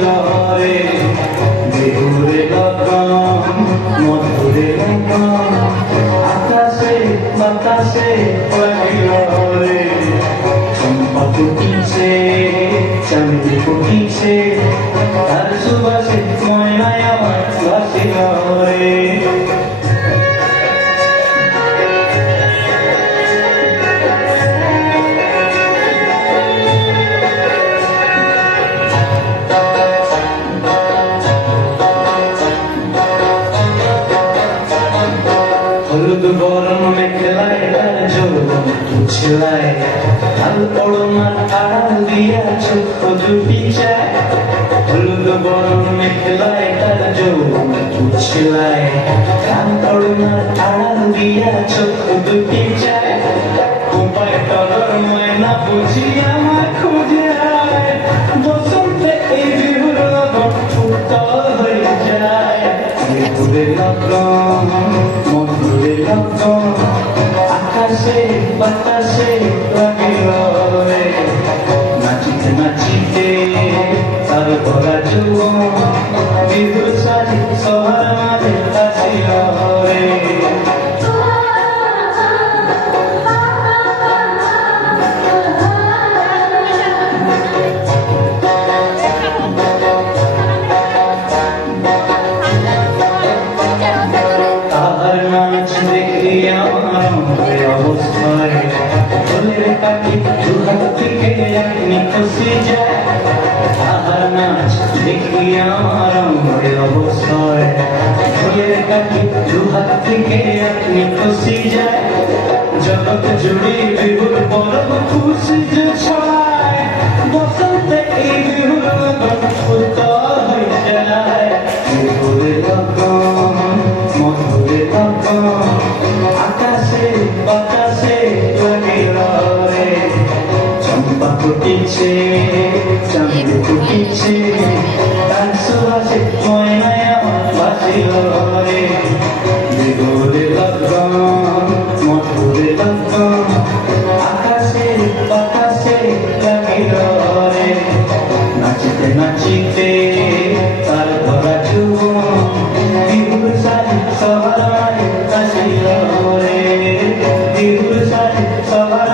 basil রে বিহুরে লগন মধুরে লগন আকাশে বাতাসে লাগিল রে চম্পা ফুটিছে চাঁদি ফুটিছে তার সুবাসে ময়নায় আমার বাসিল রে হলুদ বরণ মেখলায় তার যৌবন তুছলায় লাল পড়নার আড়াল দিয়া চোখ দুটি চায় হলুদ বরণ মেখলায় তার যৌবন তুছলায় লাল পড়নার আড়াল দিয়া চোখ দুটি চায় কোপায় টলর ময়না বুঝি আমার খুঁজে আয় বসন্তে এই বিহুর লগন উত্তর হয়ে যায় বিহুরে লগন মধুরে লগন আকাশে বাতাসে লাগিল রে নাচিতে নাচিতে তার ভরা যৌবন বিহুর সারি সবার মাঝে আসিল রে নাচ দেখি আমার অবস্থায় ফুলের পাখি দু হাত থেকে আপনি খুশি যায় তাহার নাচ দেখি আমার অবস্থায় ফুলের পাখি দু হাত থেকে আপনি খুশি যায় জগৎ জুড়ে বিহুর পরব খুশি যে ছড়ায় বসন্তে এই বিহুর লগন উত্তর হয়ে যায় বিহুরে লগন মধুরে লগন আকাশে বাতাসে লাগিল রে চম্পা ফুটিছে চাঁদ ফুটিছে তার সুবাসে ময়নায় আমার বাসিল রে বিহুরে লগন মধুরে লগন আকাশে বাতাসে লাগিল রে নাচিতে নাচিতে তার ভরা যৌবন বিহুর সারি সবার মাঝে আসিল রে বিহুর সারি সবার